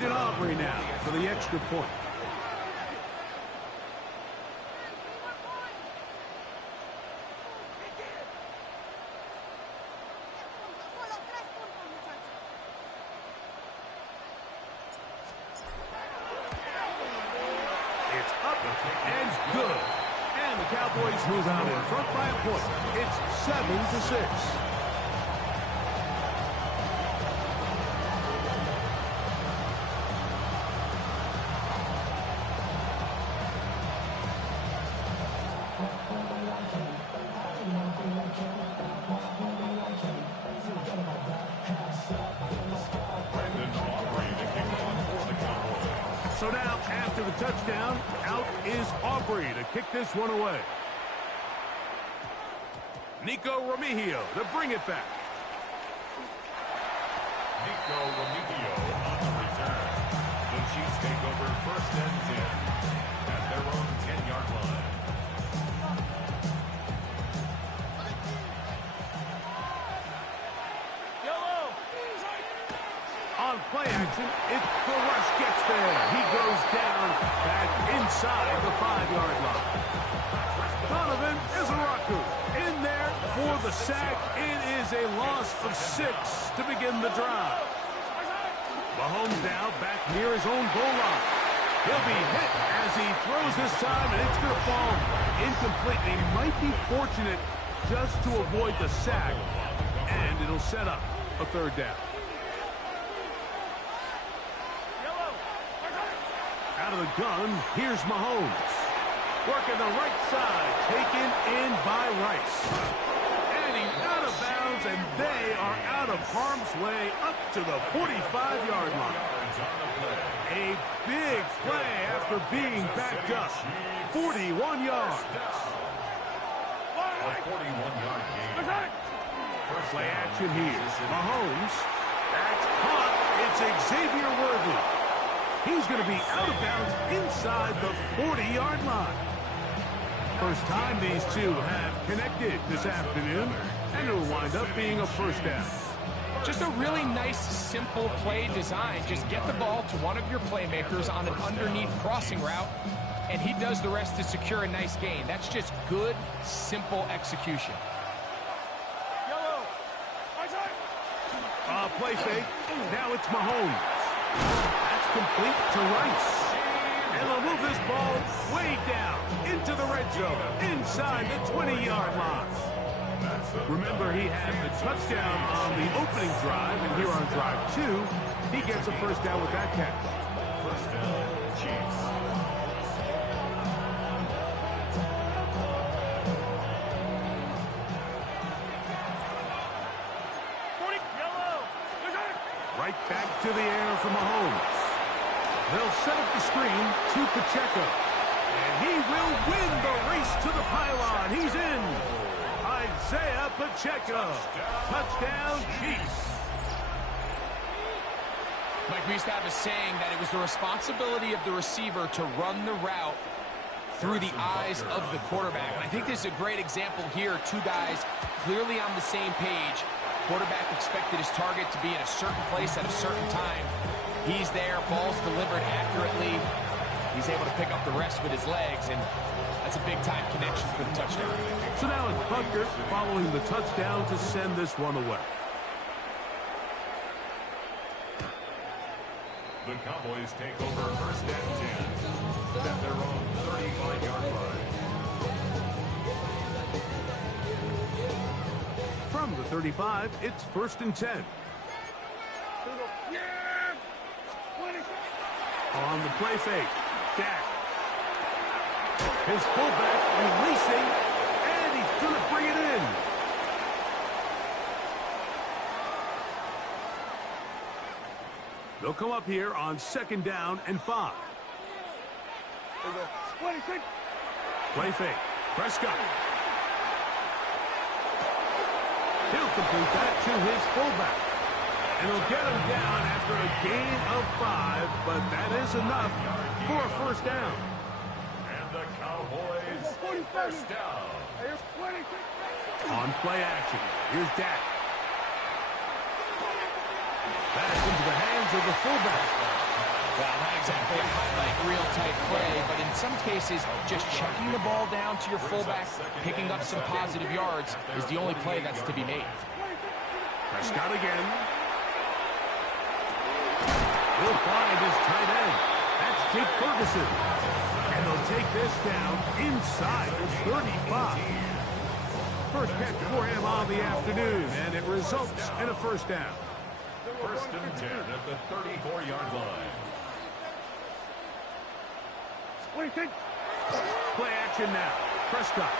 Sergeant Aubrey now for the extra point. It's up and good. And the Cowboys move out in front by a point. It's 7-6. So now, after the touchdown, out is Aubrey to kick this one away. Nico Remigio to bring it back. Nico Remigio on the return. The Chiefs take over 1st and 10 at their own 10-yard line. On play action, it's the rush gets there. He goes down back inside the 5-yard line. Donovan Izaraku in there for the sack. It is a loss of 6 to begin the drive. Mahomes now back near his own goal line. He'll be hit as he throws this time, and it's going to fall incomplete. He might be fortunate just to avoid the sack, and it'll set up a 3rd down. Out of the gun, here's Mahomes. Working the right side, taken in by Rice. And he's out of bounds, and they are out of harm's way up to the 45-yard line. A big play after being backed up. 41 yards. A 41-yard gain. First play action here. Mahomes. That's caught. It's Xavier Worthy. He's going to be out of bounds inside the 40-yard line. First time these two have connected this afternoon, and it'll wind up being a 1st down. Just a really nice, simple play design. Just get the ball to one of your playmakers on an underneath crossing route, and he does the rest to secure a nice gain. That's just good, simple execution. Play fake. Now it's Mahomes. That's complete to Rice. And they'll move this ball way down into the red zone, inside the 20-yard line. Remember, he had the touchdown on the opening drive, and here on drive 2, he gets a 1st down with that catch. 1st down, Chiefs. Right back to the air for Mahomes. They'll set up the screen to Pacheco. And he will win the race to the pylon. He's in. Isaiah Pacheco. Touchdown, Chiefs. Mike, we used to have a saying that it was the responsibility of the receiver to run the route through the eyes of the quarterback. And I think this is a great example here. 2 guys clearly on the same page. Quarterback expected his target to be in a certain place at a certain time. He's there, ball's delivered accurately. He's able to pick up the rest with his legs, and that's a big-time connection for the touchdown. So now it's Butker following the touchdown to send this one away. The Cowboys take over 1st and 10 at their own 35-yard line. From the 35, it's 1st and 10. On the play fake, Dak. His fullback releasing, and he's going to bring it in. They'll come up here on 2nd down and 5. Play fake, Prescott. He'll complete that to his fullback. And he'll get him down after a gain of 5, but that is enough for a 1st down. And the Cowboys 1st down. On play action, here's Dak. Pass into the hands of the fullback. Well, not exactly a highlight reel type play, but in some cases, just checking the ball down to your fullback, picking up some positive yards is the only play that's to be made. Prescott again. He'll find his tight end. That's Jake Ferguson. And they'll take this down inside the 35. First catch for him on the afternoon, and it results in a first down. First and 10 at the 34-yard line. Play action now. Prescott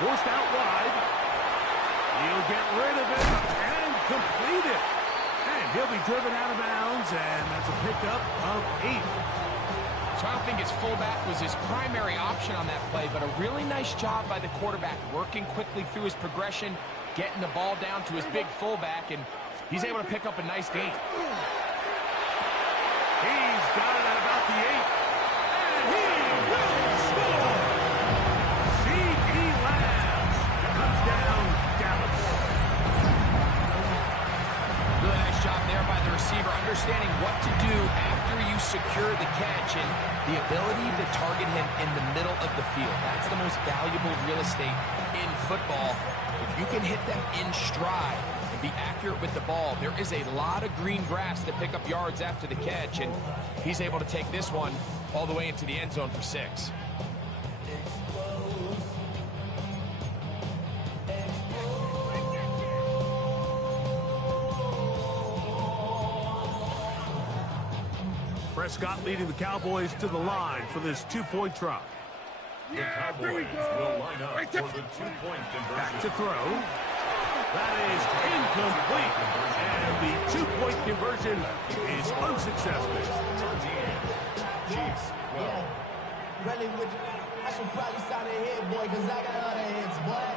forced out wide. He'll get rid of it and complete it. And he'll be driven out of bounds, and that's a pickup of 8. So I don't think his fullback was his primary option on that play, but a really nice job by the quarterback working quickly through his progression, getting the ball down to his big fullback, and he's able to pick up a nice gain. He's got it at about the 8. And he will score! C.D. Lamb comes down Dallas. Really nice job there by the receiver, understanding what to do after you secure the catch and the ability to target him in the middle of the field. That's the most valuable real estate in football. If you can hit them in stride and be accurate with the ball, there is a lot of green grass to pick up yards after the catch, and he's able to take this one all the way into the end zone for 6. Prescott leading the Cowboys to the line for this 2-point try. The Cowboys will line up for the 2-point conversion. Back to throw. That is incomplete. And the 2-point conversion is unsuccessful. 13. Chiefs 12. Really, I should probably sign a hit, boy, because I got other hits, boy.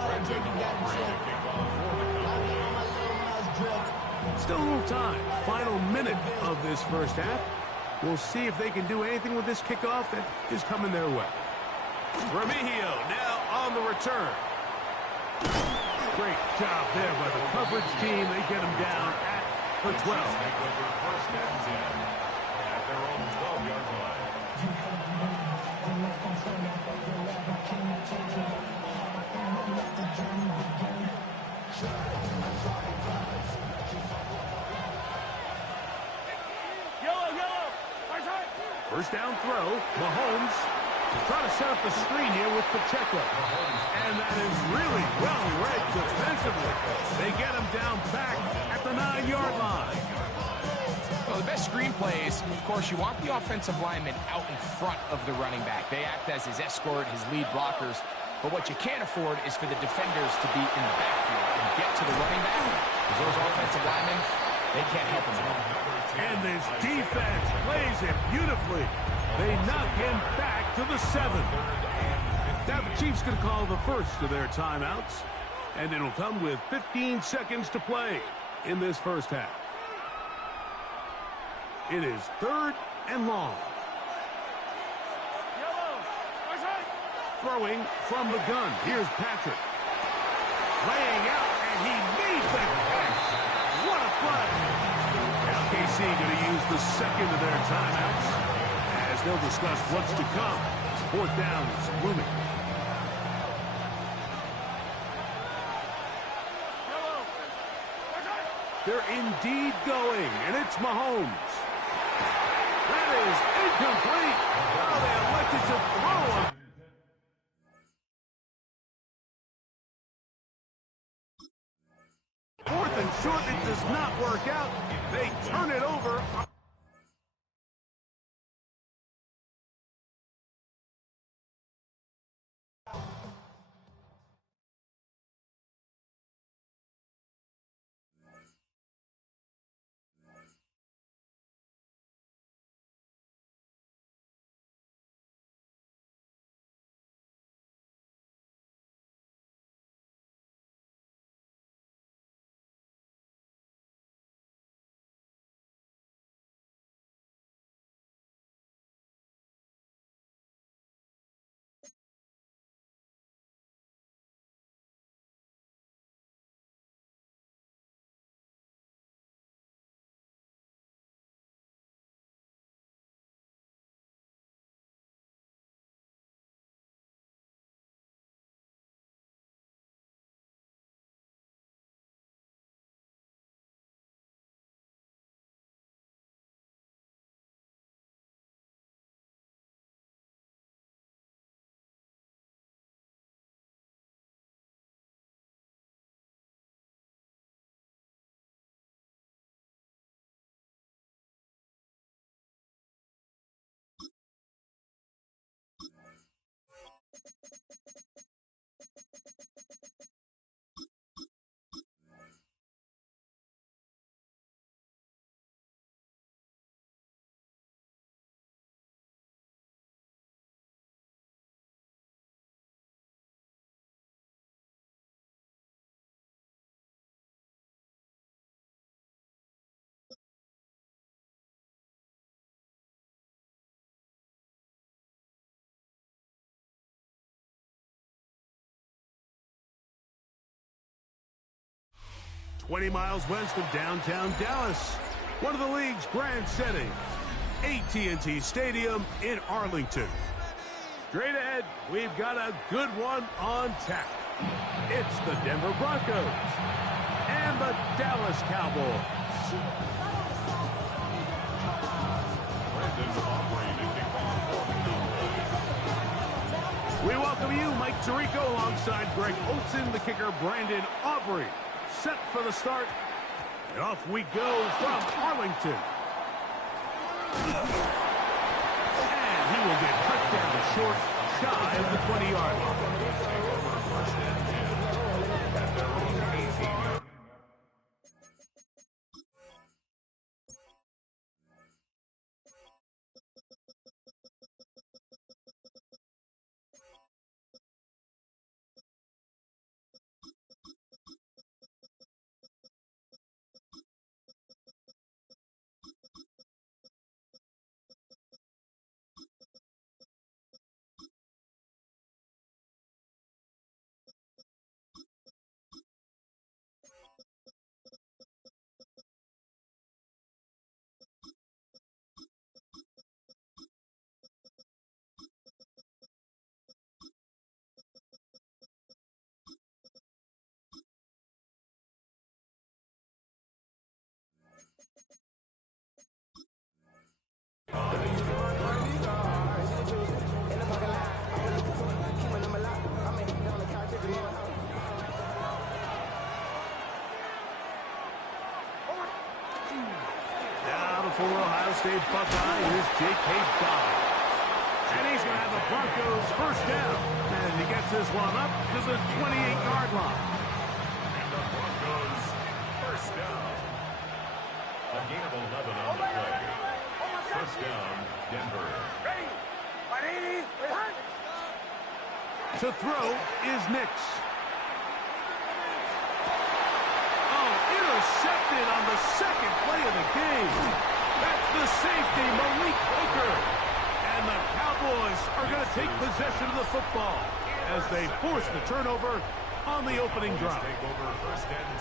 Other drink you got to check. I mean, on my little mouse drip. Still a little time. Final minute of this first half. We'll see if they can do anything with this kickoff that is coming their way. Remigio now on the return. Great job there by the coverage team. They get him down at the 12. Take over first and 10 at their own 12-yard line. First down throw. Mahomes trying to set up the screen here with Pacheco. And that is really well read defensively. They get him down back at the 9-yard line. Well, the best screen plays, of course, you want the offensive lineman out in front of the running back. They act as his escort, his lead blockers. But what you can't afford is for the defenders to be in the backfield and get to the running back, because those offensive linemen, they can't help him at all. And this defense plays it beautifully. They knock him back to the 7. Now the Chiefs going to call the first of their timeouts. And it'll come with 15 seconds to play in this first half. It is 3rd and long. Throwing from the gun. Here's Patrick. Laying out, and he made the catch. What a play. Now KC going to use the second of their timeouts as they'll discuss what's to come. As 4th down is looming. They're indeed going, and it's Mahomes. That is incomplete. Oh, they elected to throw him. Fourth and short, it does not work out. They turn it over. 20 miles west of downtown Dallas, one of the league's grand settings, AT&T Stadium in Arlington. Straight ahead, we've got a good one on tap. It's the Denver Broncos and the Dallas Cowboys. We welcome you, Mike Tirico, alongside Greg Olson, the kicker, Brandon Aubrey. Set for the start. And off we go from Arlington. And he will get cut down short, shy of the 20-yard line. For Ohio State Buckeye, here's J.K. Dobbins. And he's going to have the Broncos first down. And he gets this one up to the 28-yard line. And the Broncos first down. A gain of 11 on the play. First down, Denver. To throw is Nix. Oh, intercepted on the second play of the game. That's the safety, Malik Hooker. And the Cowboys are going to take possession of the football as they force the turnover on the opening drive.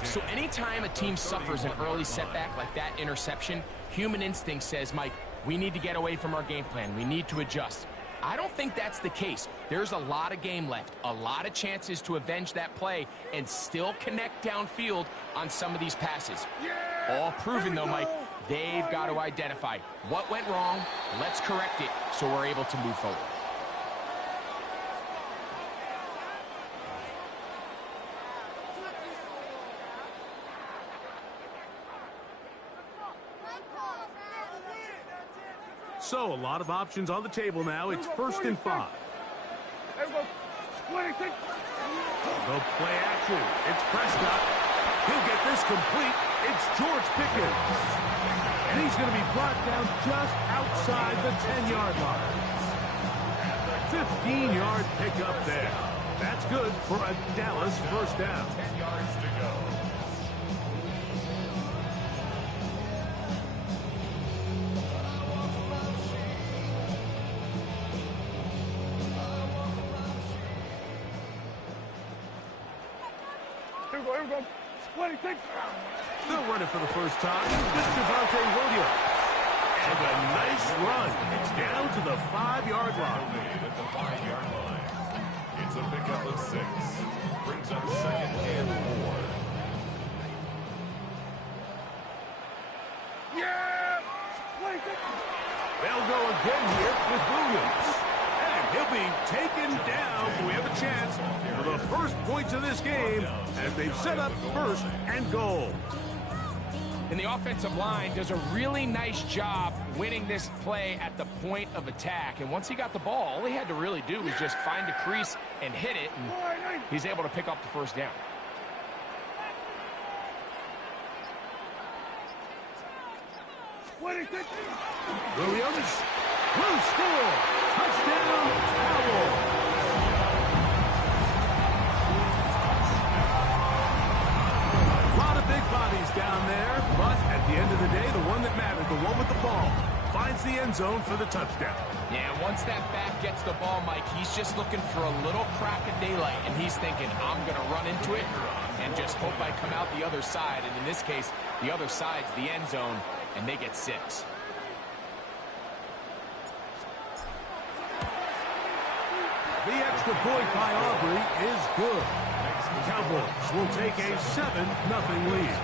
So anytime a team suffers an early setback like that interception, human instinct says, Mike, we need to get away from our game plan. We need to adjust. I don't think that's the case. There's a lot of game left, a lot of chances to avenge that play and still connect downfield on some of these passes. All proven, though, Mike, they've got to identify what went wrong, let's correct it so we're able to move forward. So, a lot of options on the table now. It's 1st and 5. No play action. It's Prescott. He'll get this complete. It's George Pickens. And he's going to be brought down just outside the 10-yard line. 15-yard pickup there. That's good for a Dallas first down. 10 yards to go. They'll run it for the first time with Javonte Williams. And a nice run. It's down to the 5-yard line. At the 5-yard line. It's a pickup of 6. Brings up 2nd and 4. They'll go again here with Williams. And he'll be taken down. We have a chance for the first points of this game as they've set up 1st and goal. And the offensive line does a really nice job winning this play at the point of attack. And once he got the ball, all he had to really do was just find a crease and hit it. And he's able to pick up the first down. Williams will score. Touchdown, Cowboys. A lot of big bodies down there, but at the end of the day, the one that mattered, the one with the ball, finds the end zone for the touchdown. Yeah, once that back gets the ball, Mike, he's just looking for a little crack of daylight, and he's thinking, I'm going to run into it, and just hope I come out the other side. And in this case, the other side's the end zone, and they get 6. The extra point by Aubrey is good. Cowboys will take a 7-0 lead.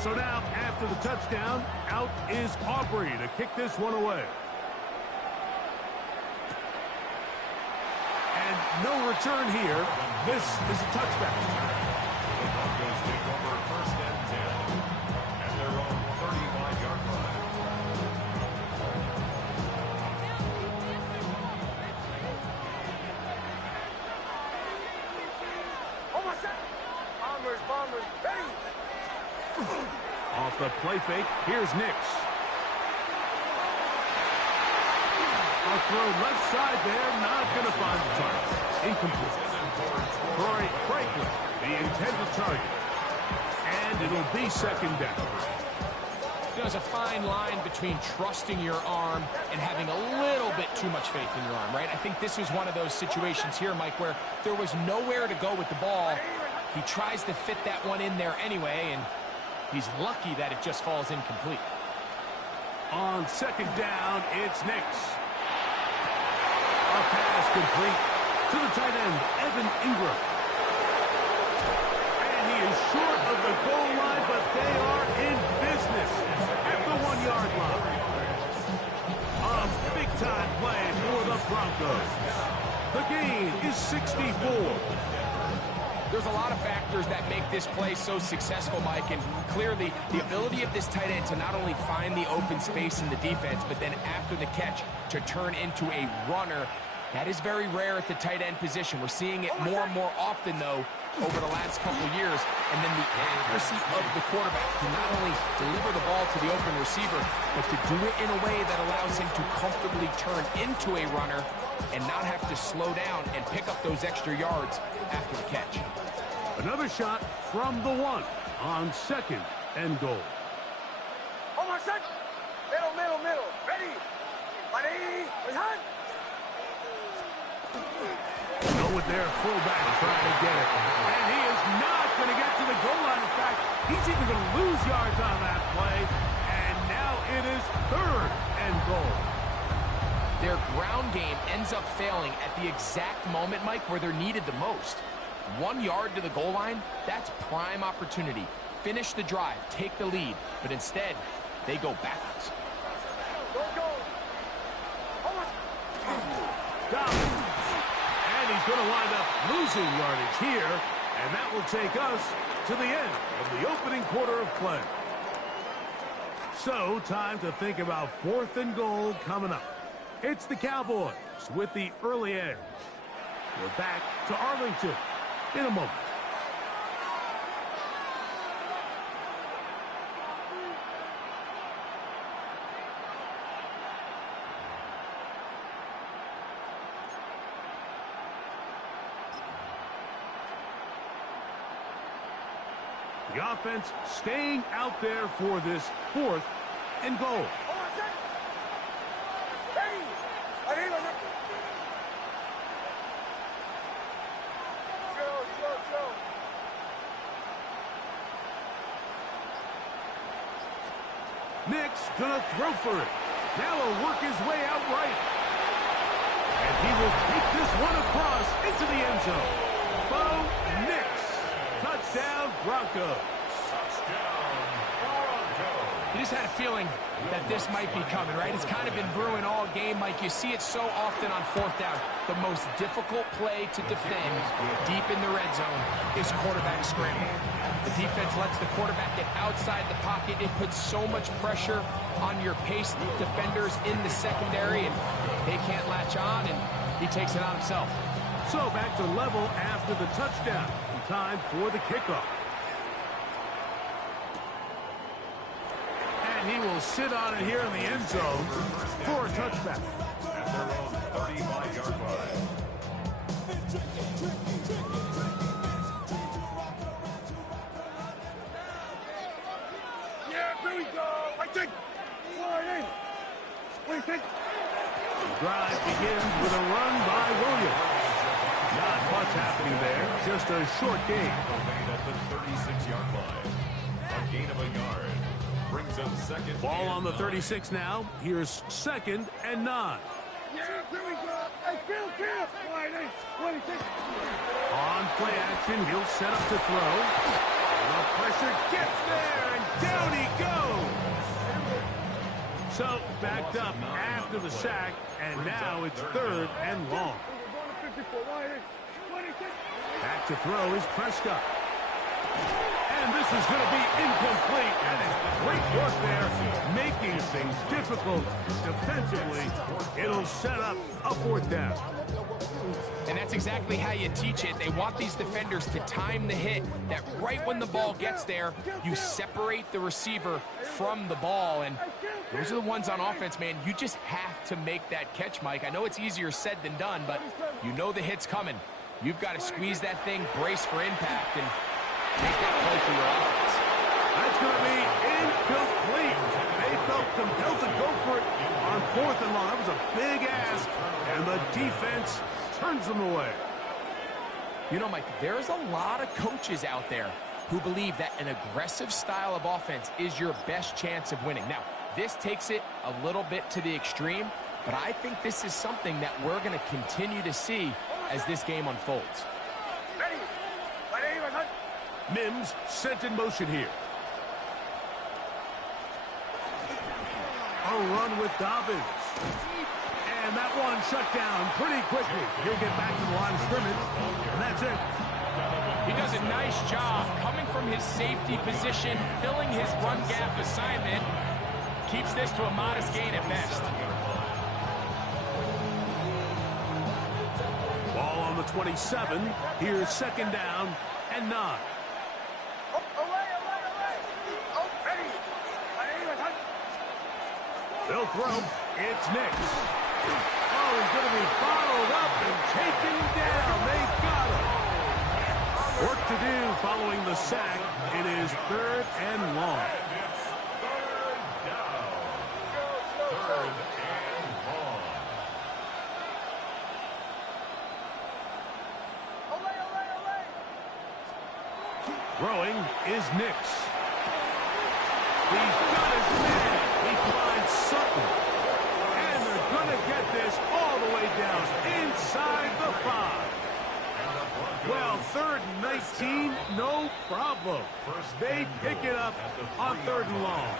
So now, after the touchdown, out is Aubrey to kick this one away. And no return here. This is a touchback. The Broncos take over 1st and 10 at their own 35-yard line. Bombers, ready! Off the play fake, here's Nix. A throw left side there, not going to find the target. Incomplete. Troy Franklin, the intended target. And it'll be 2nd down. There's a fine line between trusting your arm and having a little bit too much faith in your arm, right? I think this was one of those situations here, Mike, where there was nowhere to go with the ball. He tries to fit that one in there anyway, and he's lucky that it just falls incomplete. On 2nd down, it's Nix. A pass complete to the tight end, Evan Ingram. And he is short of the goal line, but they are in business at the 1-yard line. A big-time play for the Broncos. The gain is 64. There's a lot of factors that make this play so successful, Mike, and clearly the ability of this tight end to not only find the open space in the defense, but then after the catch to turn into a runner. That is very rare at the tight end position. We're seeing it more and more often, though, over the last couple of years. And then the accuracy of the quarterback to not only deliver the ball to the open receiver, but to do it in a way that allows him to comfortably turn into a runner and not have to slow down and pick up those extra yards after the catch. Another shot from the 1 on 2nd and goal. Oh my son! Middle. Ready! Ready! Behind! Go with their fullback trying to get it. And he is not going to get to the goal line. In fact, he's even going to lose yards on that play. And now it is 3rd and goal. Their ground game ends up failing at the exact moment, Mike, where they're needed the most. 1 yard to the goal line, that's prime opportunity. Finish the drive, take the lead, but instead, they go backwards. Go! Down. And he's going to wind up losing yardage here, and that will take us to the end of the opening quarter of play. So, time to think about 4th and goal coming up. It's the Cowboys with the early edge. We're back to Arlington in a moment. The offense staying out there for this 4th and goal. Nix gonna throw for it. Now he'll work his way out right. And he will take this one across into the end zone. Bo Nix. Touchdown, Broncos. You just had a feeling that this might be coming, right? It's kind of been brewing all game, Mike. You see it so often on 4th down. The most difficult play to defend deep in the red zone is quarterback scramble. The defense lets the quarterback get outside the pocket. It puts so much pressure on your paced defenders in the secondary, and they can't latch on, and he takes it on himself. So back to level after the touchdown. Time for the kickoff. And he will sit on it here in the end zone for a touchback. At their own 35-yard line. Here we go. Waiting. Warning. Waiting. The drive begins with a run by Williams. Not much happening there, just a short gain. At the 36-yard line. A gain of a yard. Brings up second. Ball on the 36 now. Here's 2nd and 9. Yeah, here we go. Hey, kill. Waiting. Waiting. On play action, he'll set up to throw. The pressure gets there, and down he goes. So, backed up after the sack, and now it's 3rd and long. Back to throw is Prescott. And this is going to be incomplete. And it's great work there, making things difficult defensively. It'll set up a 4th down. And that's exactly how you teach it. They want these defenders to time the hit, that right when the ball gets there, you separate the receiver from the ball. And those are the ones on offense, man. You just have to make that catch, Mike. I know it's easier said than done, but you know the hit's coming. You've got to squeeze that thing, brace for impact, and make that play for your offense. That's going to be incomplete. They felt compelled to go for it on 4th and long. That was a big ask, and the defense turns them away. You know, Mike, there's a lot of coaches out there who believe that an aggressive style of offense is your best chance of winning. Now, this takes it a little bit to the extreme, but I think this is something that we're going to continue to see as this game unfolds. Ready. Mims sent in motion here. A run with Dobbins. And that one shut down pretty quickly. He'll get back to the line of scrimmage, and that's it. He does a nice job coming from his safety position, filling his run gap assignment. Keeps this to a modest gain at best. Ball on the 27. Here's 2nd down and 9. Away. Oh, ready. They'll throw. It's Nix. Oh, he's going to be bottled up and taken down. They got him. Work to do following the sack. It is 3rd and long. It's 3rd down. 3rd and long. Away. Throwing is Nix. He's got his man. He finds Sutton. And they're going to get this all the way down inside the 5. Well, 3rd and 19, no problem. They pick it up on 3rd and long.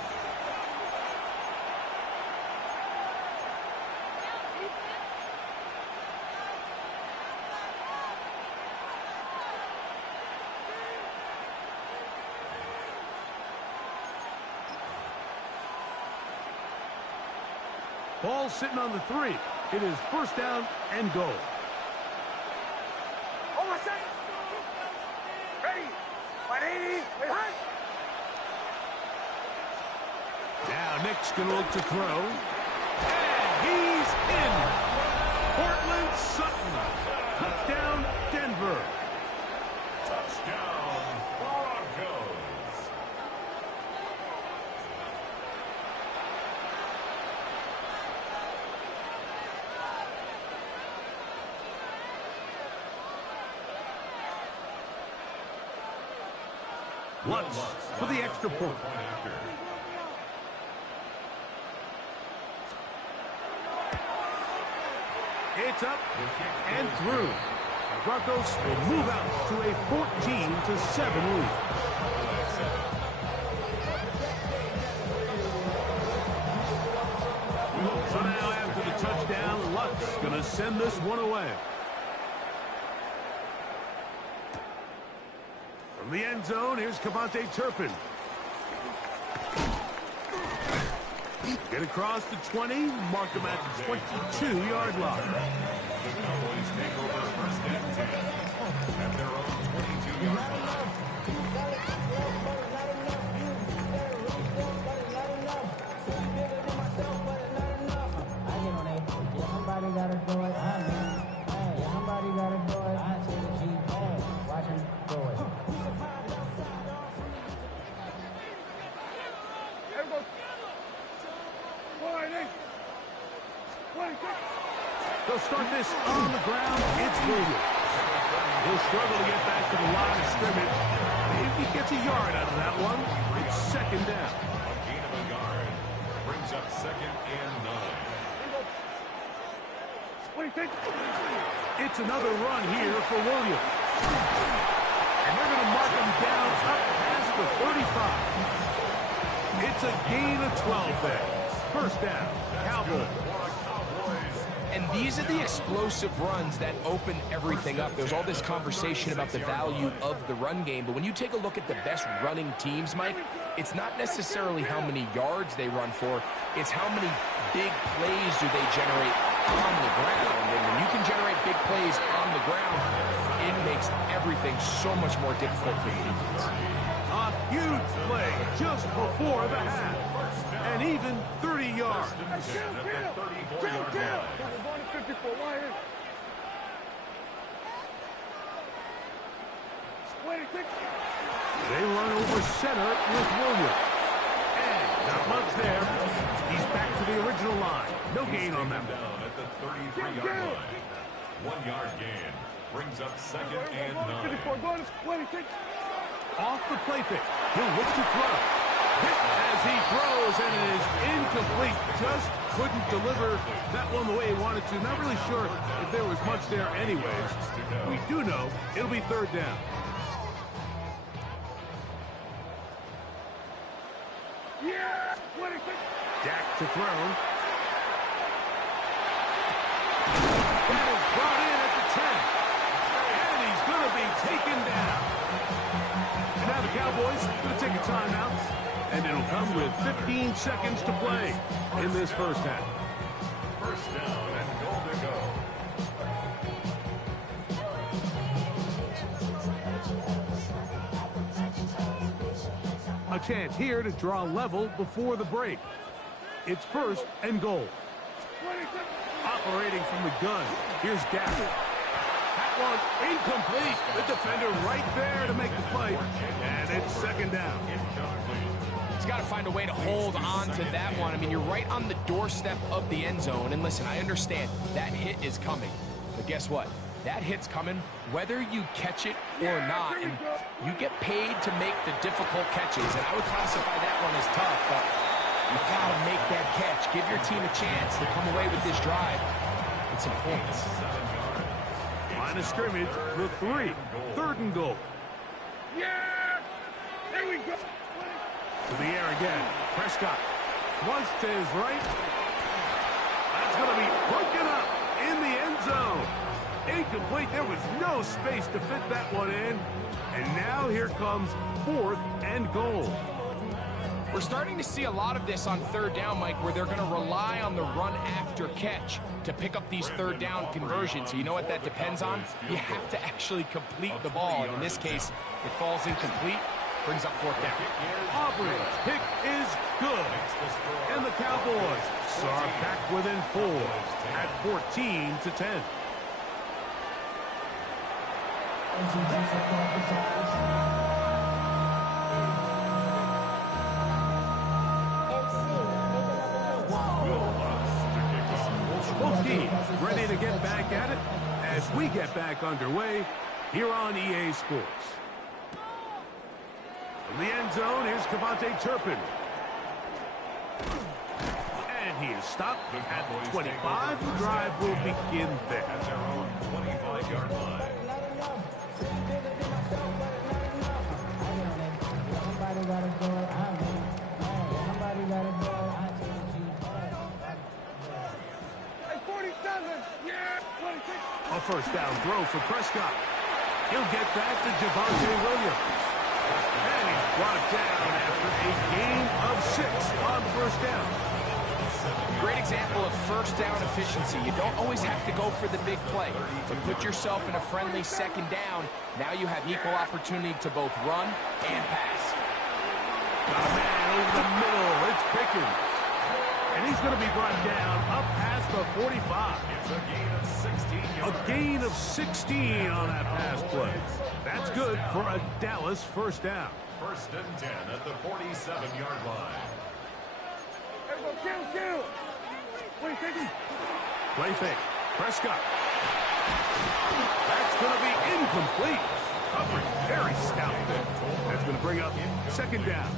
Ball sitting on the 3. It is 1st down and goal. Ready. 180. Behind. Now Nick's going to look to throw. And he's in. Portland Sutton. Touchdown, Denver. Touchdown, Broncos. Lutz for the extra point. It's up and through. The Broncos will move out to a 14-7 lead. So now after the touchdown, Lutz going to send this one away. From the end zone, here's Kevontae Turpin. Get across the 20, mark him at the 22-yard line. The Cowboys take over 1st and 10 at their own 22-yard line. Somebody gotta do it. Hey, somebody gotta do it. I take a G. Hey, watch him do it. They'll start this on the ground. It's Williams. He'll struggle to get back to the line of scrimmage. If he gets a yard out of that one, it's second down. A gain of a yard brings up 2nd and 9. It's another run here for Williams. And they're going to mark him down up past the 35. It's a gain of 12 there. First down, Cowboys. And these are the explosive runs that open everything up. There's all this conversation about the value of the run game, but when you take a look at the best running teams, Mike, it's not necessarily how many yards they run for, it's how many big plays do they generate on the ground. And when you can generate big plays on the ground, it makes everything so much more difficult for the defense. A huge play just before the half. And even 30 yards. They run over center with Williams. And not much there. He's back to the original line. No gain on them. Down at the 33-yard line. 1 yard gain brings up 2nd and 9. Off the play fake. He'll look to throw. Hit as he throws, and it is incomplete. Just couldn't deliver that one the way he wanted to. Not really sure if there was much there anyways. We do know it'll be third down. Dak to throw. That is brought in at the 10. And he's going to be taken down. And now the Cowboys going to take a timeout. And it'll come with 15 seconds to play in this first half. First down and goal to go. A chance here to draw level before the break. It's first and goal. Operating from the gun. Here's Dak. That one incomplete. The defender right there to make the play. And it's second down. He's got to find a way to hold on to that one. I mean, you're right on the doorstep of the end zone. And listen, I understand that hit is coming. But guess what? That hit's coming whether you catch it or not. And you get paid to make the difficult catches. And I would classify that one as tough, but you got to make that catch. Give your team a chance to come away with this drive with some points. Line of scrimmage, the 3. Third and goal. There we go. To the air again. Prescott. Flush to his right. That's going to be broken up in the end zone. Incomplete. There was no space to fit that one in. And now here comes 4th and goal. We're starting to see a lot of this on third down, Mike, where they're going to rely on the run after catch to pick up these third down conversions. So you know what that depends on? You have to actually complete the ball. And in this case, it falls incomplete, brings up 4th down. Auburn's pick is good. And the Cowboys are back within 4 at 14-10. Both teams ready to get back at it as we get back underway here on EA Sports. From the end zone, here's Cavante Turpin. And he is stopped at the 25. The drive will begin there. At their own 25-yard line. Somebody gotta do it. Somebody gotta do it. Hey, 47. Yeah. 26. A first down throw for Prescott. He'll get that to Javonte Williams. And he's brought down after a gain of 6 on first down. Great example of first down efficiency. You don't always have to go for the big play, but put yourself in a friendly second down. Now you have equal opportunity to both run and pass. Got a man over the middle. It's Pickens. And he's going to be brought down up past the 45. It's a gain of 16 yards. A gain of 16 on that pass play. That's good for a Dallas first down. First and 10 at the 47-yard line. Kill. What are you thinking? Play fake. Prescott. That's going to be incomplete. Coverage very stout. That's going to bring up second down.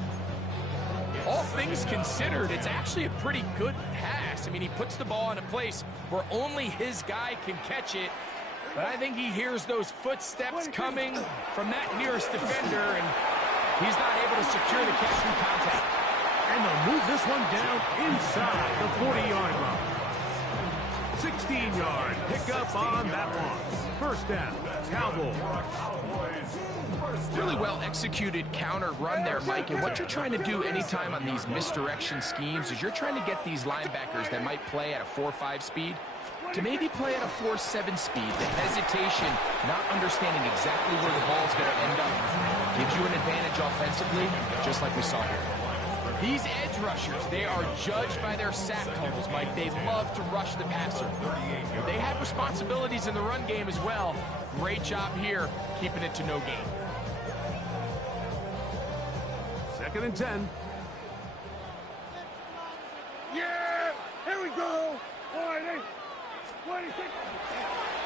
All things considered, it's actually a pretty good pass. I mean, he puts the ball in a place where only his guy can catch it. But I think he hears those footsteps coming from that nearest defender, and he's not able to secure the catch through contact. And they'll move this one down inside the 40-yard line. 16-yard pickup on that one. First down, Cowboys. Really well executed counter run there, Mike. And what you're trying to do anytime on these misdirection schemes is you're trying to get these linebackers that might play at a 4.5 speed to maybe play at a 4.7 speed. The hesitation, not understanding exactly where the ball's going to end up, gives you an advantage offensively, just like we saw here. These edge rushers, they are judged by their sack totals, Mike. They love to rush the passer. They have responsibilities in the run game as well. Great job here, keeping it to no gain. Second and 10. Yeah! Here we go! All right, hey. What do you think?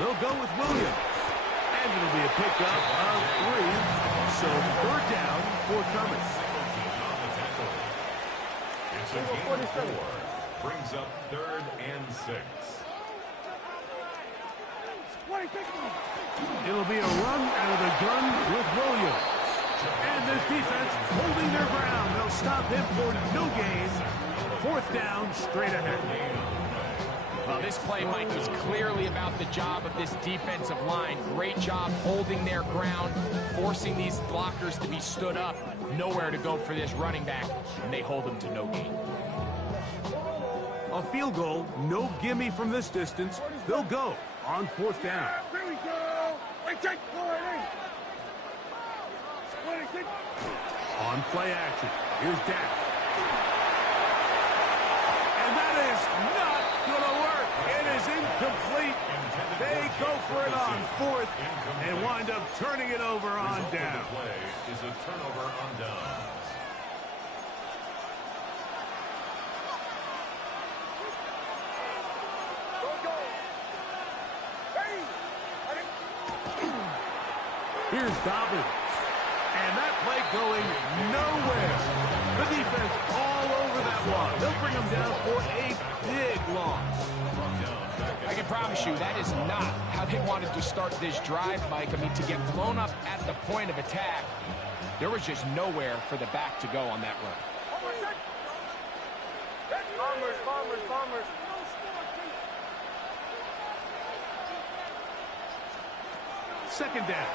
They'll go with Williams. And it'll be a pickup of 3. So third down forthcoming. It's a gain of 4. Brings up 3rd and 6. What do you think? It'll be a run out of the gun with Williams. And this defense holding their ground. They'll stop him for no gain. Fourth down, straight ahead. Well, this play, Mike, was clearly about the job of this defensive line. Great job holding their ground, forcing these blockers to be stood up. Nowhere to go for this running back, and they hold him to no gain. A field goal, no gimme from this distance. They'll go on fourth down. Here we go! Wait, take! All right, hey. What do you think? On play action, here's Dak. And that is not going to work. It is incomplete. They go for it on fourth and wind up turning it over on down. The play is a turnover on downs. Here's Dobbins. And that play going nowhere. The defense all over that one. They'll bring them down for a big loss. I can promise you that is not how they wanted to start this drive, Mike. I mean, to get blown up at the point of attack, there was just nowhere for the back to go on that run. Bombers. Second down.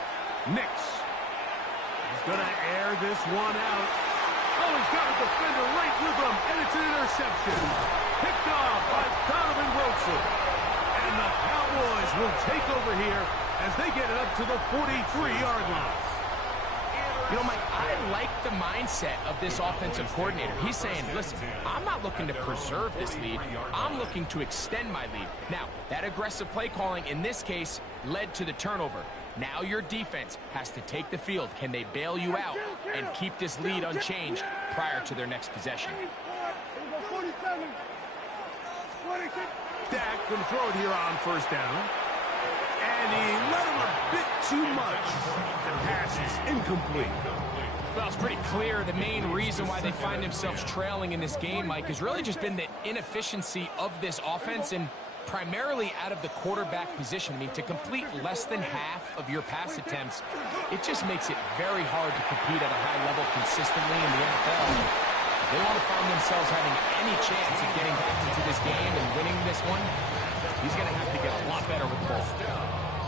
Nix. He's going to air this one out. Oh, he's got a defender right with him, and it's an interception. Picked off by Donovan Wilson. And the Cowboys will take over here as they get it up to the 43-yard line. You know, Mike, I like the mindset of this offensive coordinator. He's saying, listen, I'm not looking to preserve this lead. I'm looking to extend my lead. Now, that aggressive play calling in this case led to the turnover. Now your defense has to take the field. Can they bail you out and keep this lead unchanged prior to their next possession? Dak going to throw it here on first down. And he let him a bit too much. The pass is incomplete. Well, it's pretty clear the main reason why they find themselves trailing in this game, Mike, has really just been the inefficiency of this offense and primarily out of the quarterback position. I mean, to complete less than half of your pass attempts, it just makes it very hard to compete at a high level consistently in the NFL. If they want to find themselves having any chance of getting back into this game and winning this one, he's going to have to get a lot better with the ball.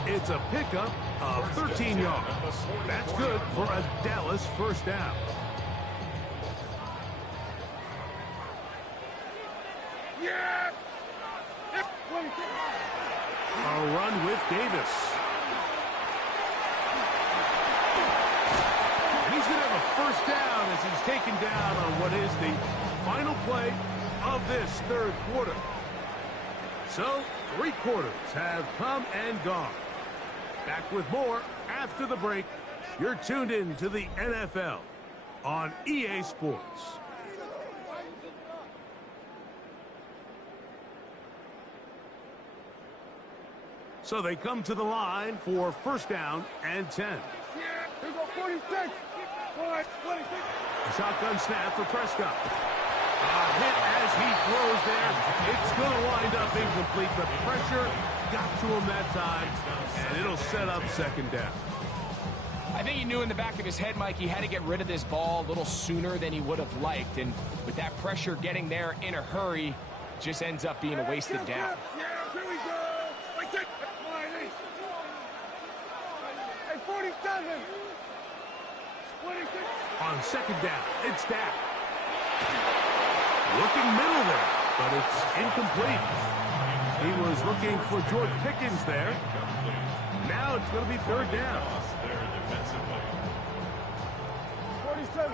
It's a pickup of 13 yards. That's good for a Dallas first down. Yeah! A run with Davis. He's going to have a first down as he's taken down on what is the final play of this third quarter. So, 3 quarters have come and gone. Back with more after the break. You're tuned in to the NFL on EA Sports. So they come to the line for first down and 10. Here go 46. Boy, 26. A shotgun snap for Prescott. A hit as he throws there. It's going to wind up incomplete. The pressure got to him that time, and it'll set up second down. I think he knew in the back of his head, Mike, he had to get rid of this ball a little sooner than he would have liked. And with that pressure getting there in a hurry, it just ends up being a wasted down. Yeah, here we go. Wait, take. Hey, 47. 26. On second down, it's Dak. Looking middle there, but it's incomplete. He was looking for George Pickens there. Now it's going to be third down. 47.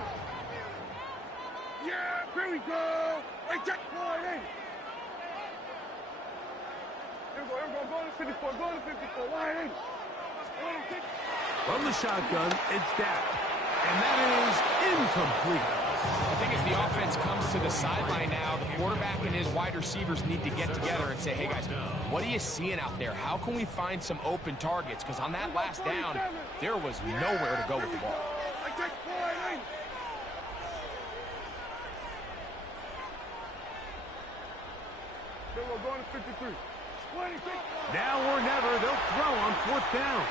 Yeah, here we go. Wait, check. Line in. Here we go. Go to 54. Go to 54. Line in. From the shotgun, it's Dak. And that is incomplete. I think as the offense comes to the sideline now, the quarterback and his wide receivers need to get together and say, hey, guys, what are you seeing out there? How can we find some open targets? Because on that last down, there was nowhere to go with the ball. Then we're going to 53. 26. Now or never, they'll throw on fourth down.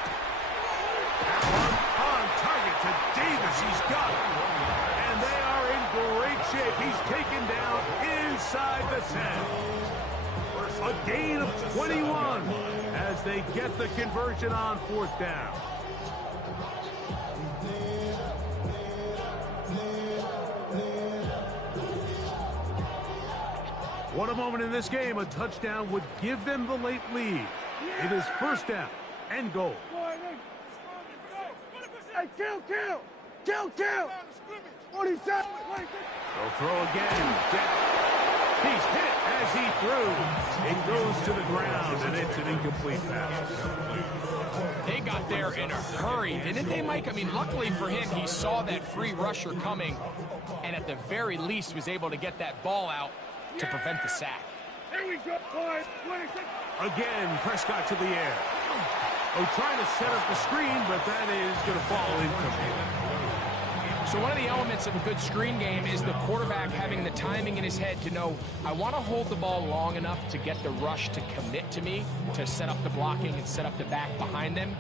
That one on target to Davis. He's got it. And they are in great shape. He's taken down inside the 10. A gain of 21 as they get the conversion on fourth down. What a moment in this game. A touchdown would give them the late lead. It is first down and goal. Hey, kill! 47. They'll throw again. He's hit as he threw. It goes to the ground, and it's an incomplete pass. They got there in a hurry, didn't they, Mike? I mean, luckily for him, he saw that free rusher coming, and at the very least was able to get that ball out to prevent the sack. Here we go, boys. 26. Again, Prescott to the air. Oh, trying to set up the screen, but that is going to fall incomplete. So one of the elements of a good screen game is the quarterback having the timing in his head to know, I want to hold the ball long enough to get the rush to commit to me, to set up the blocking and set up the back behind them.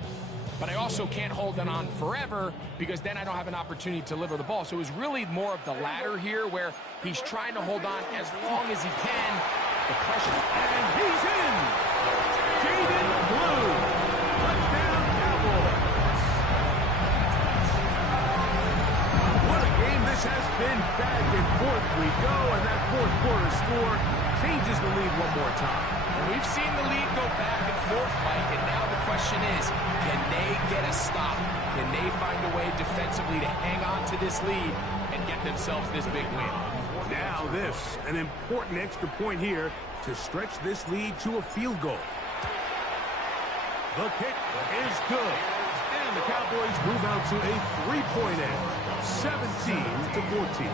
But I also can't hold it on forever because then I don't have an opportunity to deliver the ball. So it was really more of the latter here where he's trying to hold on as long as he can. The pressure. And he's in. Jaden Blue. Touchdown Cowboys. What a game this has been. Back and forth we go, and that fourth quarter score changes the lead one more time. And we've seen the lead go back and forth, Mike, and now the question is, can they get a stop? Can they find a way defensively to hang on to this lead and get themselves this big win? Now this, an important extra point here to stretch this lead to a field goal. The kick is good. And the Cowboys move out to a three-point edge, 17-14.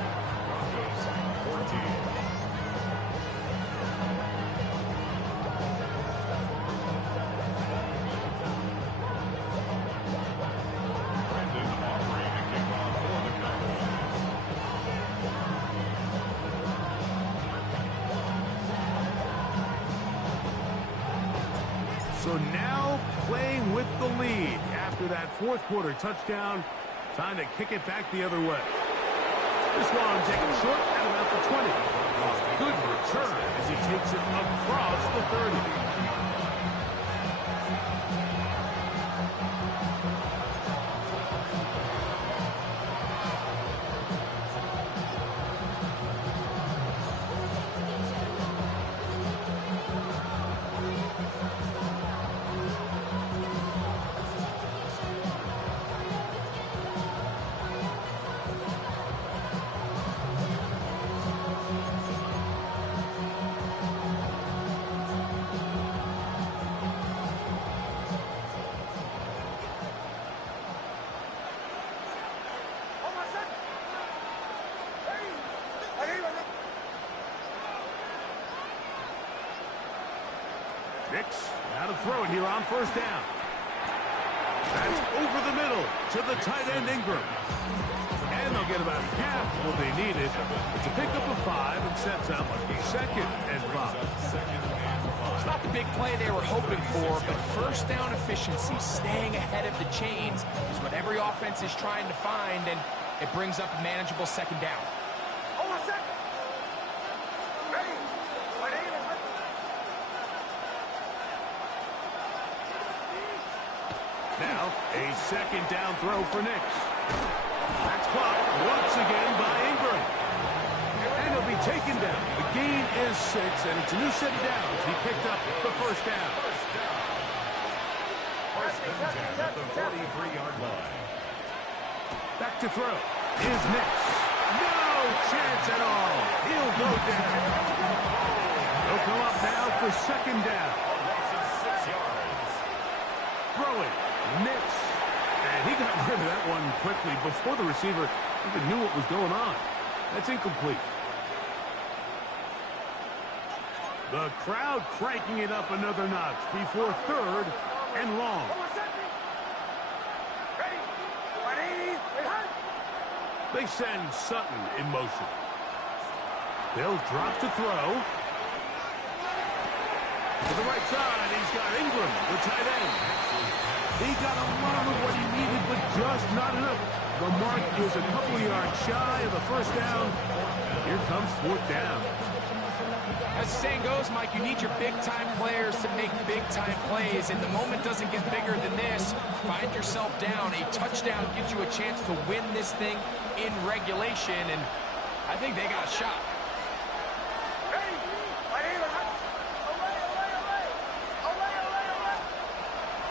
So now playing with the lead after that fourth quarter touchdown. Time to kick it back the other way. This one taken short at about the 20. A good return as he takes it across the 30. Nix, now to throw it here on first down. That's over the middle to the tight end, Ingram. And they'll get about half what they needed. It's a pickup of 5 and sets up 2nd and 5. It's not the big play they were hoping for, but first down efficiency, staying ahead of the chains, is what every offense is trying to find, and it brings up a manageable 2nd down. Hold on a second. Ready? My name is... Now, a 2nd down throw for Nix. That's caught once again by Ingram. And he'll be taken down. The gain is 6, and it's a new set of downs. He picked up the first down. First and 10 at the 43-yard line. Back to throw is Nix. No chance at all. He'll go down. They'll come up now for 2nd down. Loss of 6 yards. Throwing, Nix. And he got rid of that one quickly before the receiver even knew what was going on. That's incomplete. The crowd cranking it up another notch before 3rd and long. Hold on a second. Ready? My name is... They send Sutton in motion. They'll drop to throw. To the right side, he's got Ingram, the tight end. He got a lot of what he needed, but just not enough. The mark is a couple of yards shy of the first down. Here comes 4th down. As the saying goes, Mike, you need your big-time players to make big-time plays, and the moment doesn't get bigger than this. Find yourself down. A touchdown gives you a chance to win this thing in regulation, and I think they got a shot. Ready? My name is...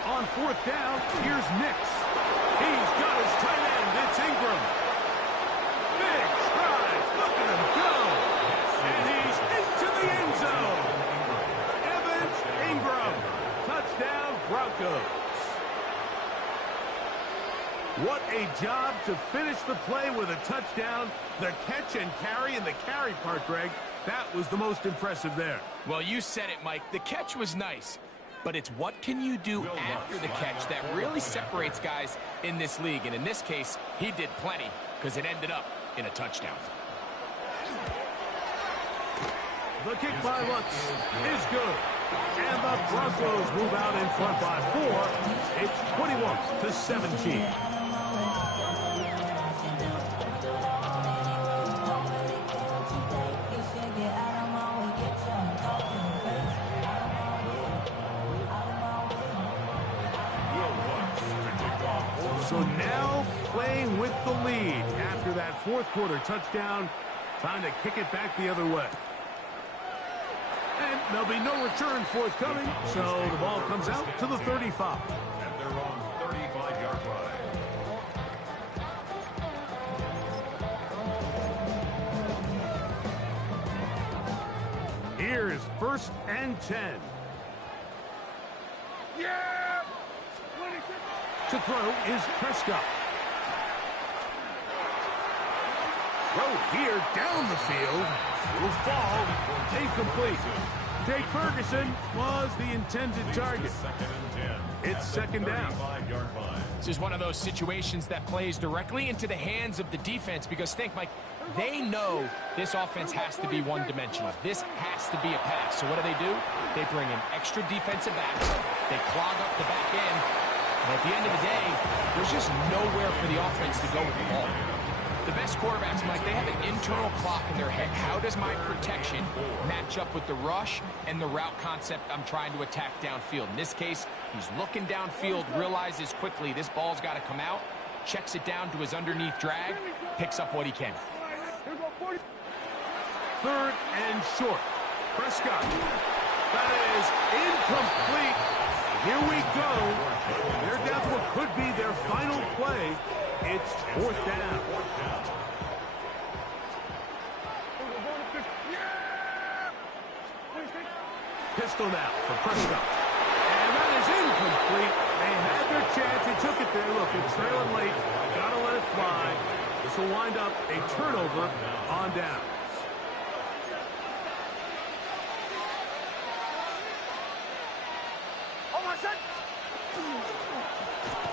On 4th down, here's Nix. He's got his tight end. It's Ingram. Big strides. Look at him go. And he's into the end zone. Evans Ingram. Touchdown, Broncos. What a job to finish the play with a touchdown. The catch and carry, and the carry part, Greg, that was the most impressive there. Well, you said it, Mike. The catch was nice, but it's what can you do after the catch that really separates guys in this league. And in this case, he did plenty because it ended up in a touchdown. The kick by Lutz is good. And the Broncos move out in front by 4. It's 21-17. So now playing with the lead after that 4th quarter touchdown. Time to kick it back the other way. And there'll be no return forthcoming, so the ball comes out to the 35. At their own 35-yard line. Here's 1st and 10. Yeah! To throw is Prescott. Throw here down the field. Will fall. Incomplete. Jake Ferguson was the intended target. Second and 10. It's 2nd down. 35-yard line. This is one of those situations that plays directly into the hands of the defense because think, Mike, they know this offense has to be one-dimensional. This has to be a pass. So what do? They bring in extra defensive backs. They clog up the back end. And at the end of the day, there's just nowhere for the offense to go with the ball. The best quarterbacks, Mike, they have an internal clock in their head. How does my protection match up with the rush and the route concept I'm trying to attack downfield? In this case, he's looking downfield, realizes quickly this ball's got to come out, checks it down to his underneath drag, picks up what he can. 3rd and short. Prescott. That is incomplete. Here we go. They're down to what could be their final play. It's 4th down. Pistol now for Prescott. And that is incomplete. They had their chance. They took it there. Look, it's trailing late. Got to let it fly. This will wind up a turnover on down.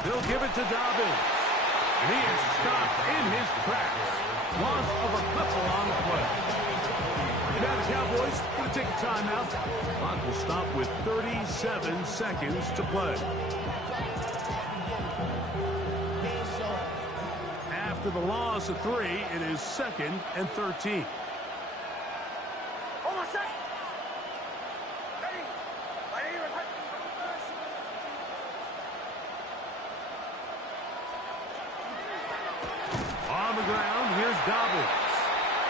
They'll give it to Dobbins. And he is stopped in his tracks. Loss of a couple on the play. And now the Cowboys going to take a timeout. Clock will stop with 37 seconds to play. After the loss of 3, it is 2nd and 13. On the ground, here's Dobbins.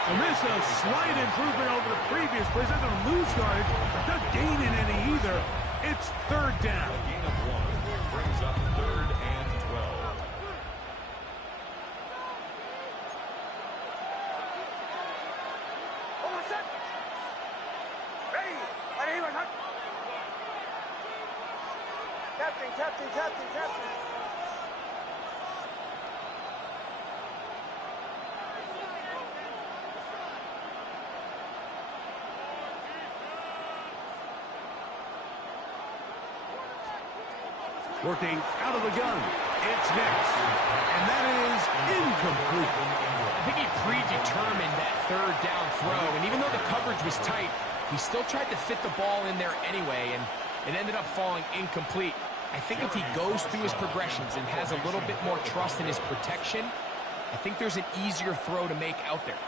And this is a slight improvement over the previous plays. They're going to lose yardage, not gaining any either. It's 3rd down. A gain of 1 brings up 3rd and 12. Captain. Working out of the gun. It's next. And that is incomplete. I think he predetermined that 3rd down throw, and even though the coverage was tight, he still tried to fit the ball in there anyway, and it ended up falling incomplete. I think if he goes through his progressions and has a little bit more trust in his protection, I think there's an easier throw to make out there.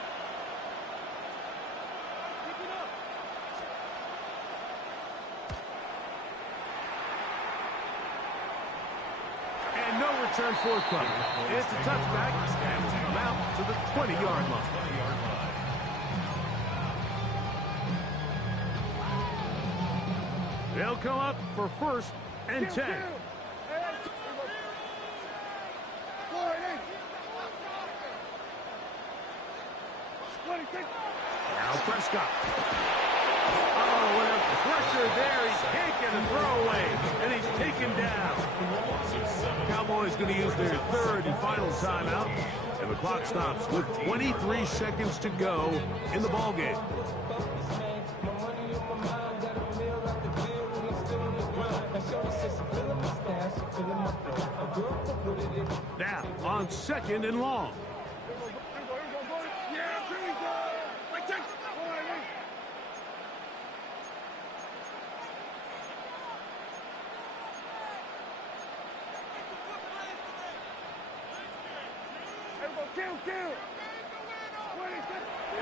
And no return forthcoming. It's a touchback and about to the 20-yard line. They'll come up for 1st and 10. Now Prescott. Oh, what a pressure there. He can't get a throwaway, and he's taken down. Cowboys going to use their 3rd and final timeout, and the clock stops with 23 seconds to go in the ballgame. Now, on 2nd and long.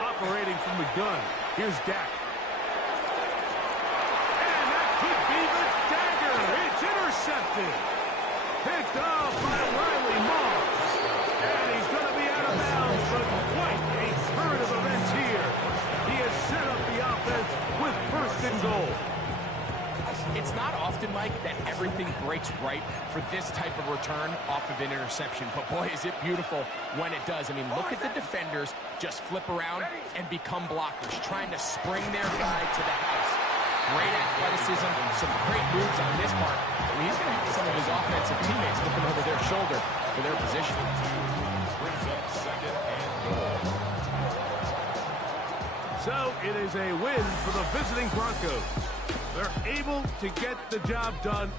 Operating from the gun, here's Dak. And that could be the dagger. It's intercepted. Picked off by Riley Moss. And he's going to be out of bounds, but quite a turn of events here. He has set up the offense with 1st and goal. It's not often, Mike, that everything breaks right for this type of return off of an interception. But, boy, is it beautiful when it does. I mean, look at the defenders just flip around and become blockers, trying to spring their guy to the house. Great athleticism, some great moves on his part. I mean, he's going to have some of his offensive teammates looking over their shoulder for their position. Brings up 2nd and goal. So it is a win for the visiting Broncos. They're able to get the job done.